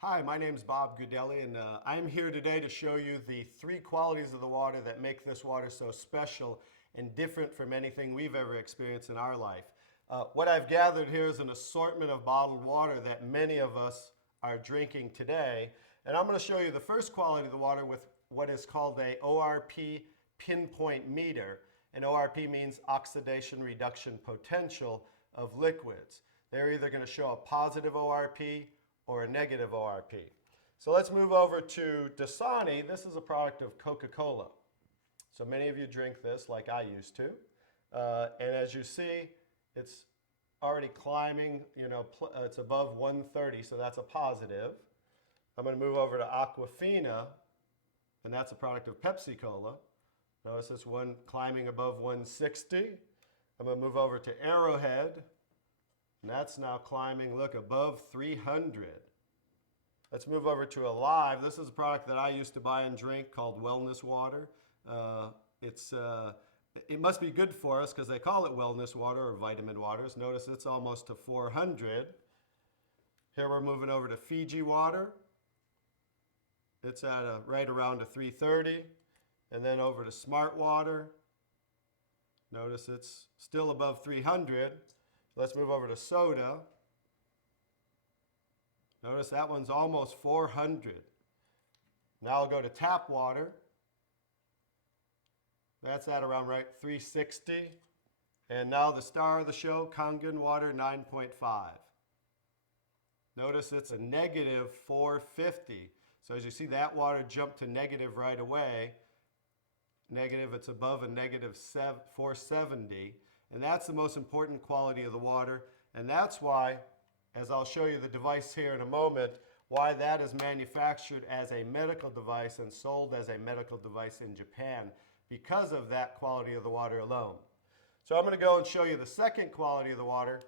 Hi, my name is Bob Gudelli, and I'm here today to show you the three qualities of the water that make this water so special and different from anything we've ever experienced in our life. What I've gathered here is an assortment of bottled water that many of us are drinking today, and I'm going to show you the first quality of the water with what is called a ORP pinpoint meter, and ORP means oxidation reduction potential of liquids. They're either going to show a positive ORP or a negative ORP. So let's move over to Dasani. This is a product of Coca-Cola. So many of you drink this like I used to. And as you see, it's already climbing, it's above 130, so that's a positive. I'm going to move over to Aquafina, and that's a product of Pepsi-Cola. Notice this one climbing above 160. I'm going to move over to Arrowhead, and that's now climbing, look, above 300. Let's move over to Alive. This is a product that I used to buy and drink called Wellness Water. It must be good for us because they call it wellness water or vitamin waters. Notice it's almost to 400. Here we're moving over to Fiji water. It's at right around a 330. And then over to Smart Water. Notice it's still above 300. Let's move over to soda. Notice that one's almost 400. Now I'll go to tap water. That's at around right 360. And now the star of the show, Kangen water 9.5. Notice it's a negative 450. So as you see, that water jumped to negative right away. Negative, it's above a negative 470. And that's the most important quality of the water. And that's why, as I'll show you the device here in a moment, why that is manufactured as a medical device and sold as a medical device in Japan, because of that quality of the water alone. So I'm going to go and show you the second quality of the water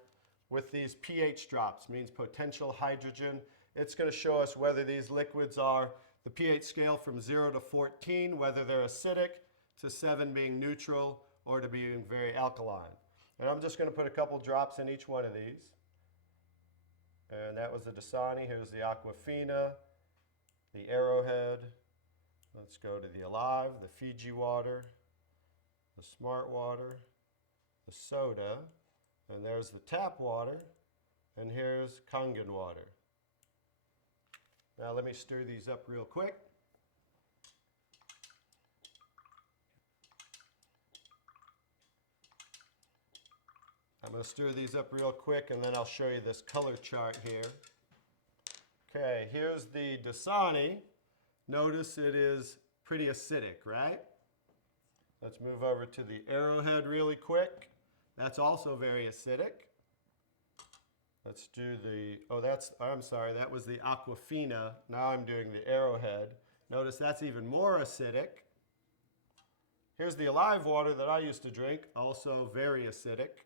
with these pH drops, means potential hydrogen. It's going to show us whether these liquids are the pH scale from 0 to 14, whether they're acidic, to 7 being neutral, or to being very alkaline. And I'm just going to put a couple drops in each one of these. And that was the Dasani. Here's the Aquafina, the Arrowhead. Let's go to the Alive, the Fiji water, the Smart water, the soda, and there's the tap water, and here's Kangen water. Now let me stir these up real quick. I'm going to stir these up real quick, and then I'll show you this color chart here. Okay, here's the Dasani. Notice it is pretty acidic, right? Let's move over to the Arrowhead really quick. That's also very acidic. Let's do the, I'm sorry, that was the Aquafina. Now I'm doing the Arrowhead. Notice that's even more acidic. Here's the Alive water that I used to drink, also very acidic.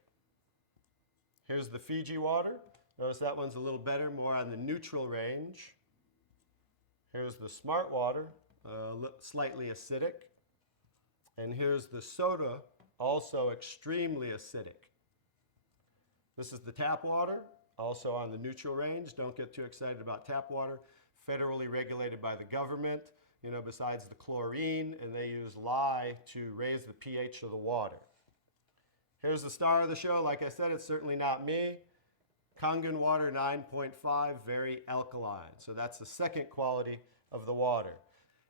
Here's the Fiji water. Notice that one's a little better, more on the neutral range. Here's the Smart water, slightly acidic. And here's the soda, also extremely acidic. This is the tap water, also on the neutral range. Don't get too excited about tap water. Federally regulated by the government, besides the chlorine, and they use lye to raise the pH of the water. Here's the star of the show. Like I said, it's certainly not me. Kangen water 9.5, very alkaline. So that's the second quality of the water.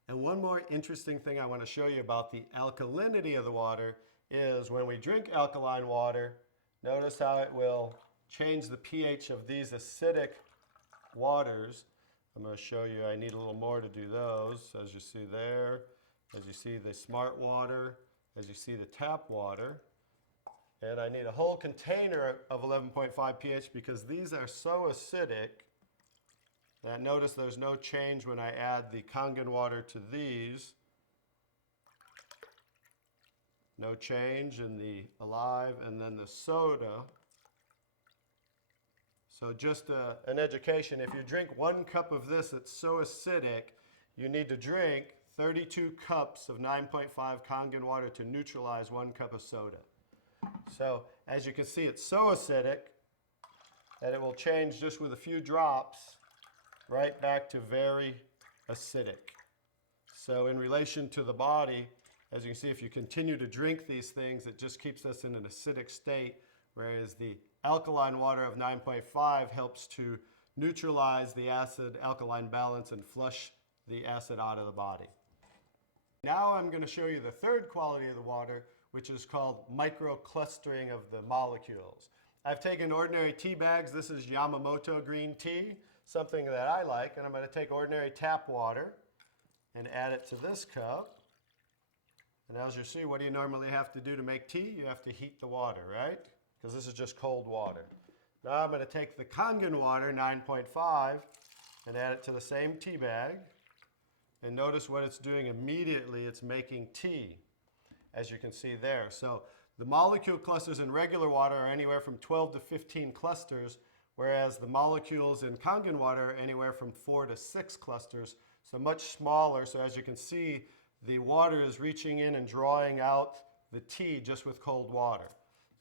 And one more interesting thing I want to show you about the alkalinity of the water is when we drink alkaline water, notice how it will change the pH of these acidic waters. I'm going to show you, I need a little more to do those. As you see there, as you see the Smart water, as you see the tap water. And I need a whole container of 11.5 pH because these are so acidic that notice there's no change when I add the Kangen water to these. No change in the Alive, and then the soda. So just an education, if you drink 1 cup of this that's so acidic, you need to drink 32 cups of 9.5 Kangen water to neutralize 1 cup of soda. So as you can see, it's so acidic that it will change just with a few drops right back to very acidic. So in relation to the body, as you can see, if you continue to drink these things, it just keeps us in an acidic state, whereas the alkaline water of 9.5 helps to neutralize the acid-alkaline balance and flush the acid out of the body. Now I'm going to show you the third quality of the water, which is called microclustering of the molecules. I've taken ordinary tea bags. This is Yamamoto green tea, something that I like, and I'm going to take ordinary tap water and add it to this cup. And as you see, what do you normally have to do to make tea? You have to heat the water, right? Because this is just cold water. Now I'm going to take the Kangen water, 9.5, and add it to the same tea bag. And notice what it's doing immediately. It's making tea, as you can see there. So the molecule clusters in regular water are anywhere from 12 to 15 clusters, whereas the molecules in Kangen water are anywhere from 4 to 6 clusters, so much smaller. So as you can see, the water is reaching in and drawing out the tea just with cold water.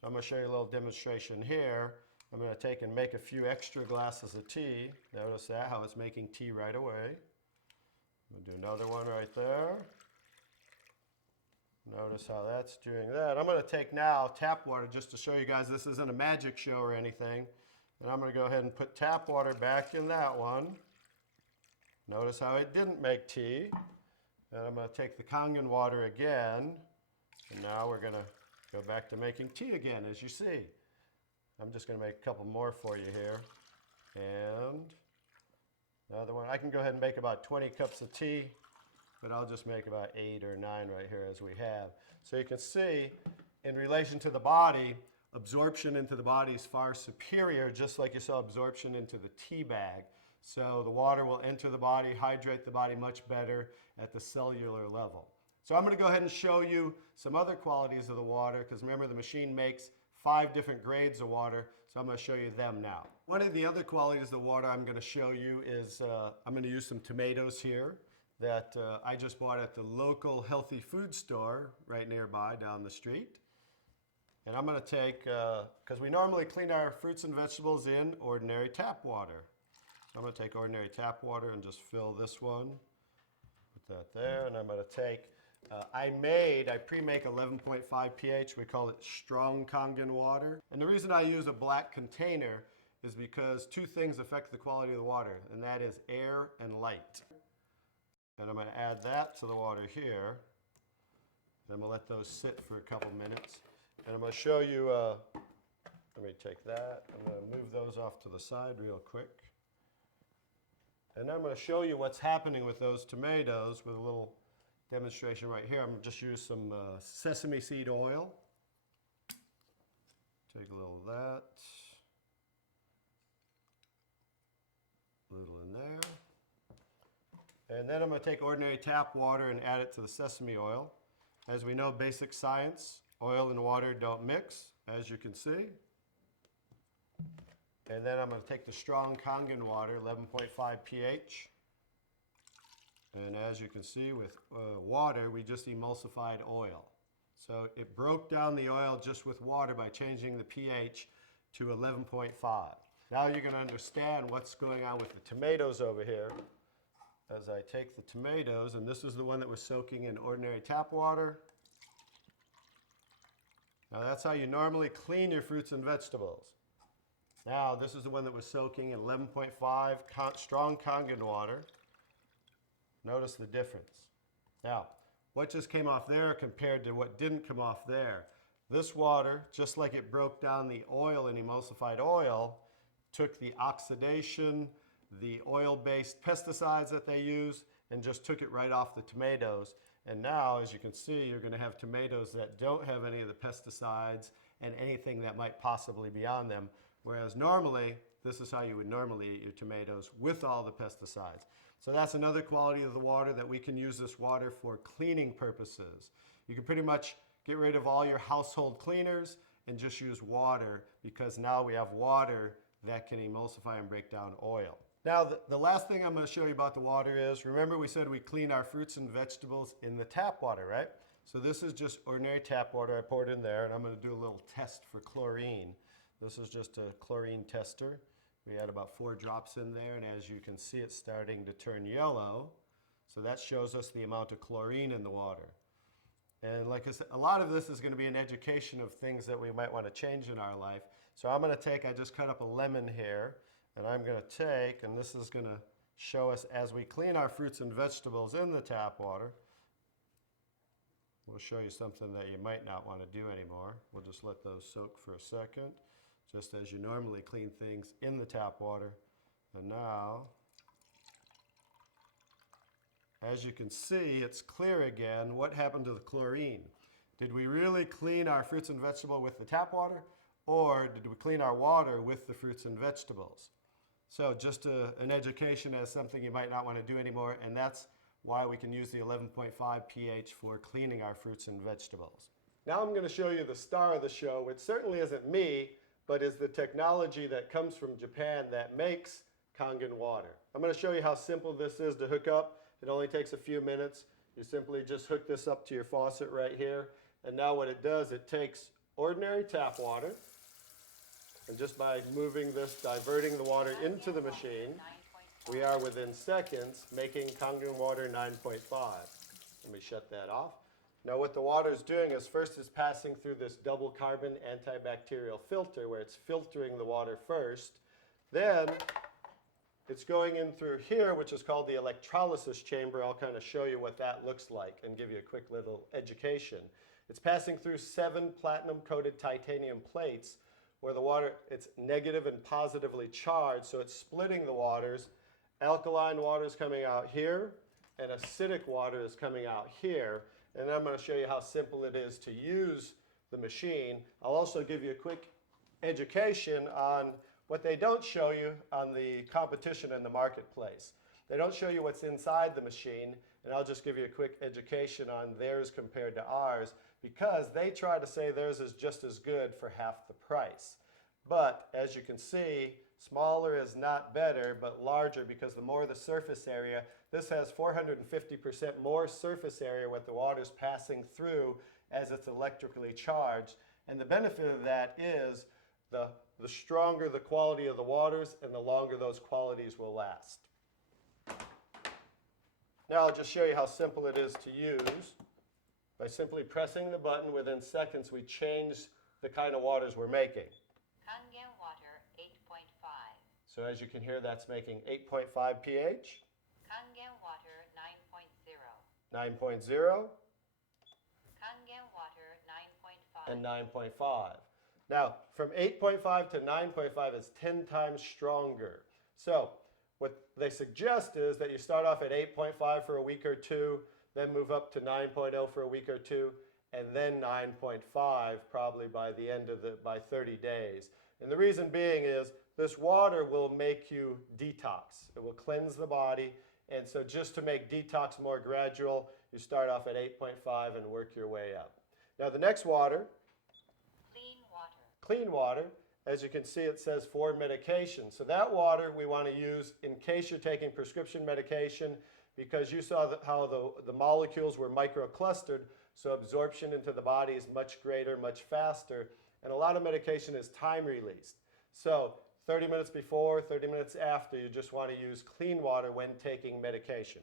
So I'm going to show you a little demonstration here. I'm going to take and make a few extra glasses of tea. Notice that, how it's making tea right away. I'm going to do another one right there. Notice how that's doing that. I'm going to take now tap water just to show you guys this isn't a magic show or anything. And I'm going to go ahead and put tap water back in that one. Notice how it didn't make tea. And I'm going to take the Kangen water again. And now we're going to go back to making tea again, as you see. I'm just going to make a couple more for you here. And another one. I can go ahead and make about 20 cups of tea, but I'll just make about 8 or 9 right here as we have. So you can see, in relation to the body, absorption into the body is far superior, just like you saw absorption into the tea bag. So the water will enter the body, hydrate the body much better at the cellular level. So I'm going to go ahead and show you some other qualities of the water, because remember the machine makes 5 different grades of water, so I'm going to show you them now. One of the other qualities of the water I'm going to show you is I'm going to use some tomatoes here that I just bought at the local healthy food store right nearby down the street. And I'm going to take, because we normally clean our fruits and vegetables in ordinary tap water. So I'm going to take ordinary tap water and just fill this one. Put that there, and I'm going to take, I pre-make 11.5 pH. We call it strong Kangen water. And the reason I use a black container is because 2 things affect the quality of the water, and that is air and light. And I'm going to add that to the water here. And I'm going to let those sit for a couple minutes. And I'm going to show you, let me take that. I'm going to move those off to the side real quick. And I'm going to show you what's happening with those tomatoes with a little demonstration right here. I'm going to just use some sesame seed oil. Take a little of that. A little in there. And then I'm going to take ordinary tap water and add it to the sesame oil. As we know, basic science, oil and water don't mix, as you can see. And then I'm going to take the strong Kangen water, 11.5 pH. And as you can see with water, we just emulsified oil. So it broke down the oil just with water by changing the pH to 11.5. Now you're going to understand what's going on with the tomatoes over here. As I take the tomatoes, and this is the one that was soaking in ordinary tap water. Now that's how you normally clean your fruits and vegetables. Now this is the one that was soaking in 11.5 strong Kangen water. Notice the difference. Now, what just came off there compared to what didn't come off there? This water, just like it broke down the oil in emulsified oil, took the oxidation, the oil-based pesticides that they use, and just took it right off the tomatoes. And now, as you can see, you're going to have tomatoes that don't have any of the pesticides and anything that might possibly be on them. Whereas normally, this is how you would normally eat your tomatoes with all the pesticides. So that's another quality of the water, that we can use this water for cleaning purposes. You can pretty much get rid of all your household cleaners and just use water, because now we have water that can emulsify and break down oil. Now, the last thing I'm going to show you about the water is, remember we said we clean our fruits and vegetables in the tap water, right? So this is just ordinary tap water. I poured in there, and I'm going to do a little test for chlorine. This is just a chlorine tester. We had about 4 drops in there, and as you can see, it's starting to turn yellow. So that shows us the amount of chlorine in the water. And like I said, a lot of this is going to be an education of things that we might want to change in our life. So I'm going to take, I just cut up a lemon here, and I'm going to take, and this is going to show us as we clean our fruits and vegetables in the tap water. We'll show you something that you might not want to do anymore. We'll just let those soak for a second, just as you normally clean things in the tap water. And now, as you can see, it's clear again. What happened to the chlorine? Did we really clean our fruits and vegetables with the tap water, or did we clean our water with the fruits and vegetables? So just an education as something you might not want to do anymore, and that's why we can use the 11.5 pH for cleaning our fruits and vegetables. Now I'm going to show you the star of the show, which certainly isn't me, but is the technology that comes from Japan that makes Kangen water. I'm going to show you how simple this is to hook up. It only takes a few minutes. You simply just hook this up to your faucet right here. And now what it does, it takes ordinary tap water, and just by moving this, diverting the water into the machine, we are within seconds making Kangen water 9.5. Let me shut that off. Now what the water is doing is first it's passing through this double carbon antibacterial filter where it's filtering the water first. Then it's going in through here, which is called the electrolysis chamber. I'll kind of show you what that looks like and give you a quick little education. It's passing through 7 platinum-coated titanium plates where the water, it's negative and positively charged, so it's splitting the waters. Alkaline water is coming out here, and acidic water is coming out here. And then I'm going to show you how simple it is to use the machine. I'll also give you a quick education on what they don't show you on the competition in the marketplace. They don't show you what's inside the machine, and I'll just give you a quick education on theirs compared to ours, because they try to say theirs is just as good for half the price. But as you can see, smaller is not better, but larger, because the more the surface area, this has 450% more surface area what the water's passing through as it's electrically charged. And the benefit of that is the stronger the quality of the waters and the longer those qualities will last. Now I'll just show you how simple it is to use. By simply pressing the button, within seconds we change the kind of waters we're making. Kangen water 8.5. So as you can hear, that's making 8.5 pH. Kangen water 9.0. 9.0. Kangen water 9.5. And 9.5. Now, from 8.5 to 9.5 is 10 times stronger. So what they suggest is that you start off at 8.5 for a week or two, then move up to 9.0 for a week or two, and then 9.5 probably by the end of by 30 days. And the reason being is this water will make you detox. It will cleanse the body. And so just to make detox more gradual, you start off at 8.5 and work your way up. Now the next water, Clean water. clean water, as you can see it says for medication. So that water we want to use in case you're taking prescription medication, because you saw how the molecules were microclustered, so absorption into the body is much greater, much faster, and a lot of medication is time released. So 30 minutes before, 30 minutes after, you just want to use clean water when taking medication.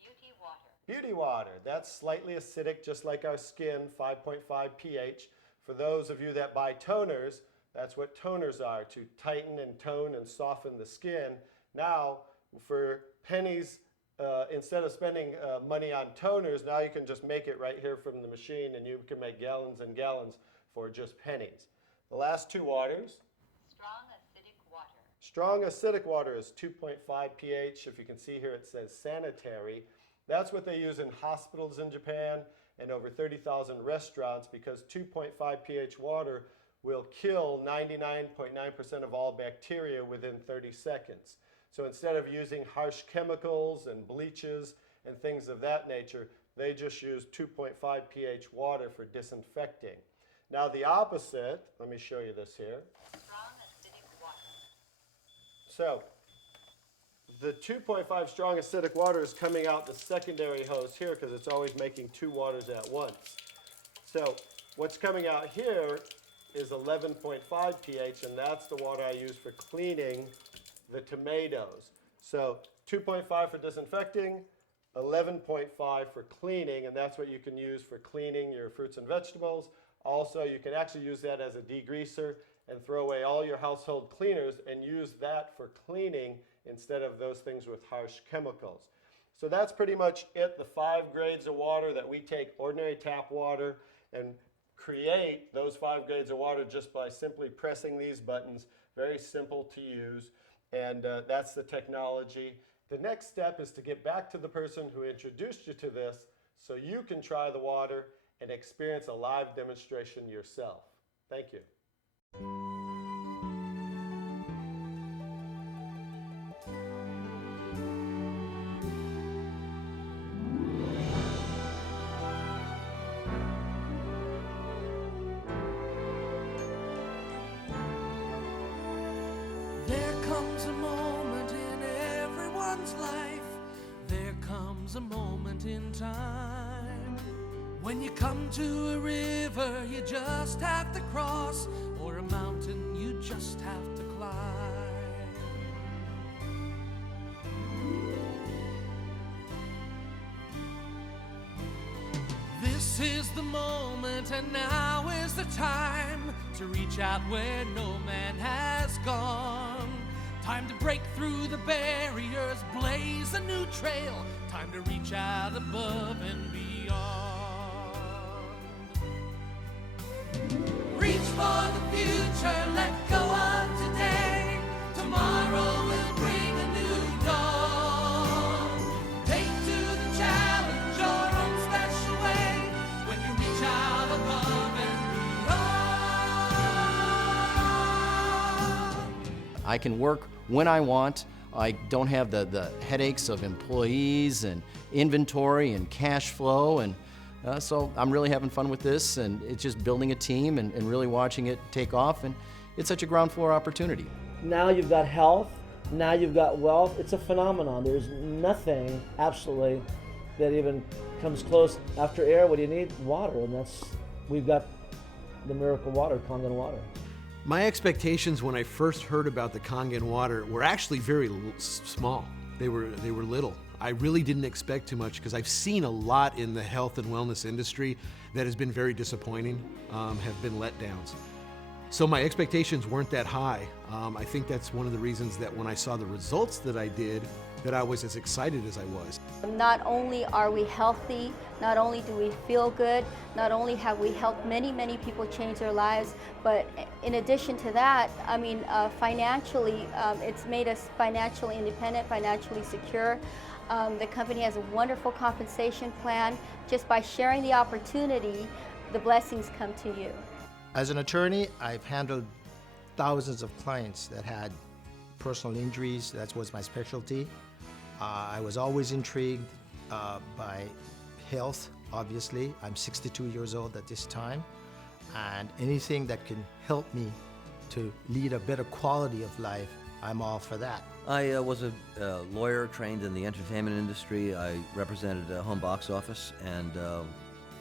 Beauty water. Beauty water, that's slightly acidic, just like our skin, 5.5 pH. For those of you that buy toners, that's what toners are, to tighten and tone and soften the skin. Now, for pennies, instead of spending money on toners, now you can just make it right here from the machine, and you can make gallons and gallons for just pennies. The last two waters. Strong acidic water. Strong acidic water is 2.5 pH. If you can see here, it says sanitary. That's what they use in hospitals in Japan and over 30,000 restaurants, because 2.5 pH water will kill 99.9% of all bacteria within 30 seconds. So instead of using harsh chemicals and bleaches and things of that nature, they just use 2.5 pH water for disinfecting. Now the opposite, let me show you this here. Strong acidic water. So the 2.5 strong acidic water is coming out the secondary hose here, because it's always making two waters at once. So what's coming out here is 11.5 pH, and that's the water I use for cleaning the tomatoes. So 2.5 for disinfecting, 11.5 for cleaning, and that's what you can use for cleaning your fruits and vegetables. Also, you can actually use that as a degreaser and throw away all your household cleaners and use that for cleaning instead of those things with harsh chemicals. So that's pretty much it, the 5 grades of water that we take ordinary tap water and create those 5 grades of water just by simply pressing these buttons. Very simple to use, and that's the technology. The next step is to get back to the person who introduced you to this so you can try the water and experience a live demonstration yourself. Thank you. There comes a moment in everyone's life. There comes a moment in time when you come to a river you just have to cross, or a mountain you just have to climb. This is the moment, and now is the time to reach out where no man has gone. Time to break through the barriers, blaze a new trail. Time to reach out above and beyond. Reach for the future, let go of today. Tomorrow will bring a new dawn. Take to the challenge your own special way when you reach out above and beyond. I can work when I want. I don't have the headaches of employees and inventory and cash flow, and so I'm really having fun with this, and it's just building a team and really watching it take off, and it's such a ground floor opportunity. Now you've got health, now you've got wealth. It's a phenomenon. There's nothing absolutely that even comes close. After air, what do you need? Water, and we've got the miracle water, Kangen water. My expectations when I first heard about the Kangen water were actually very small. They were little. I really didn't expect too much because I've seen a lot in the health and wellness industry that has been very disappointing, have been letdowns. So my expectations weren't that high. I think that's one of the reasons that when I saw the results that I did, that I was as excited as I was. Not only are we healthy, not only do we feel good, not only have we helped many, many people change their lives, but in addition to that, I mean, financially, it's made us financially independent, financially secure. The company has a wonderful compensation plan. Just by sharing the opportunity, the blessings come to you. As an attorney, I've handled thousands of clients that had personal injuries. That was my specialty. I was always intrigued by health, obviously. I'm 62 years old at this time, and anything that can help me to lead a better quality of life, I'm all for that. I was a lawyer trained in the entertainment industry. I represented a home box office and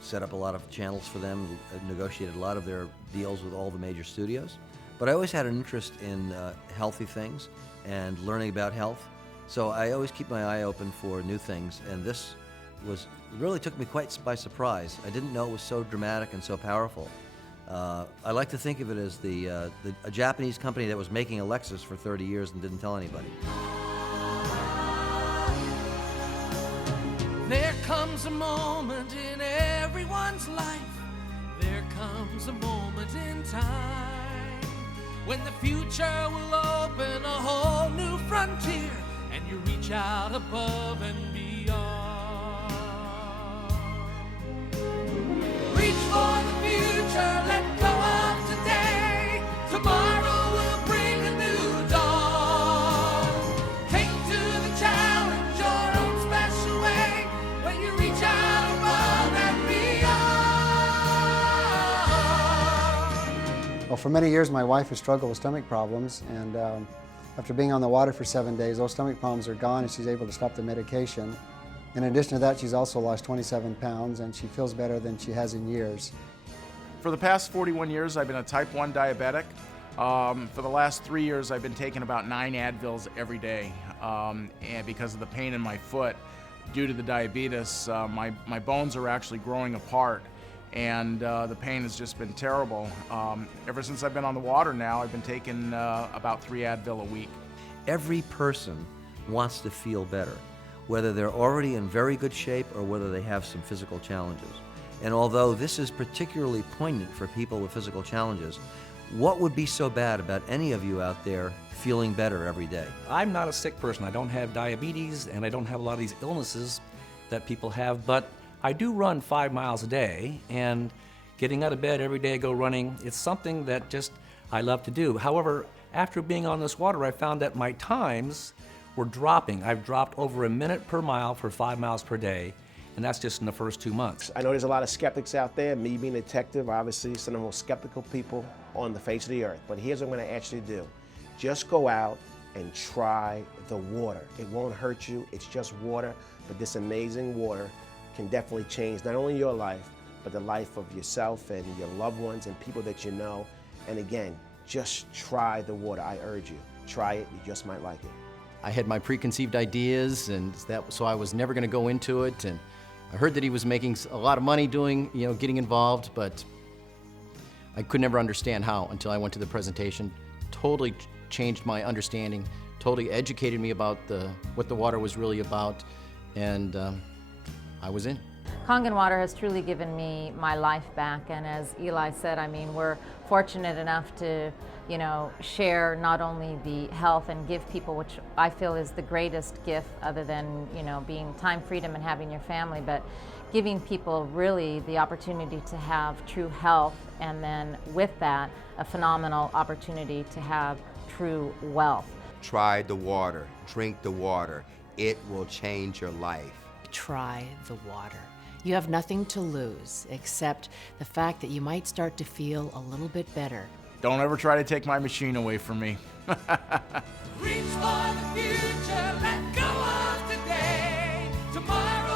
set up a lot of channels for them, negotiated a lot of their deals with all the major studios. But I always had an interest in healthy things and learning about health. So I always keep my eye open for new things, and this really took me quite by surprise. I didn't know it was so dramatic and so powerful. I like to think of it as a Japanese company that was making Alexas for 30 years and didn't tell anybody. There comes a moment in everyone's life. There comes a moment in time when the future will open a whole new frontier, and you reach out above and beyond. Reach for the future, let go of today. Tomorrow will bring a new dawn. Take to the challenge your own special way when you reach out above and beyond. Well, for many years, my wife has struggled with stomach problems, and after being on the water for 7 days, those stomach problems are gone, and she's able to stop the medication. In addition to that, she's also lost 27 pounds, and she feels better than she has in years. For the past 41 years, I've been a type 1 diabetic. For the last 3 years, I've been taking about 9 Advils every day. And because of the pain in my foot, due to the diabetes, my bones are actually growing apart. And the pain has just been terrible. Ever since I've been on the water now, I've been taking about 3 Advil a week. Every person wants to feel better, whether they're already in very good shape or whether they have some physical challenges. And although this is particularly poignant for people with physical challenges, what would be so bad about any of you out there feeling better every day? I'm not a sick person. I don't have diabetes, and I don't have a lot of these illnesses that people have, but I do run 5 miles a day, and getting out of bed every day, go running, it's something that just I love to do. However, after being on this water, I found that my times were dropping. I've dropped over a minute per mile for 5 miles per day, and that's just in the first 2 months. I know there's a lot of skeptics out there, me being a detective, obviously some of the most skeptical people on the face of the earth. But here's what I'm gonna ask you to do. Just go out and try the water. It won't hurt you, it's just water, but this amazing water can definitely change not only your life, but the life of yourself and your loved ones and people that you know. And again, just try the water, I urge you. Try it, you just might like it. I had my preconceived ideas, and so I was never going to go into it. And I heard that he was making a lot of money doing, getting involved, but I could never understand how until I went to the presentation. Totally changed my understanding, totally educated me about what the water was really about, and I was in. Kangen Water has truly given me my life back, and as Eli said, I mean, we're fortunate enough to, share not only the health and give people, which I feel is the greatest gift other than, being time freedom and having your family, but giving people really the opportunity to have true health, and then with that, a phenomenal opportunity to have true wealth. Try the water, drink the water. It will change your life. Try the water. You have nothing to lose except the fact that you might start to feel a little bit better. Don't ever try to take my machine away from me. Reach for the future, let go of today. Tomorrow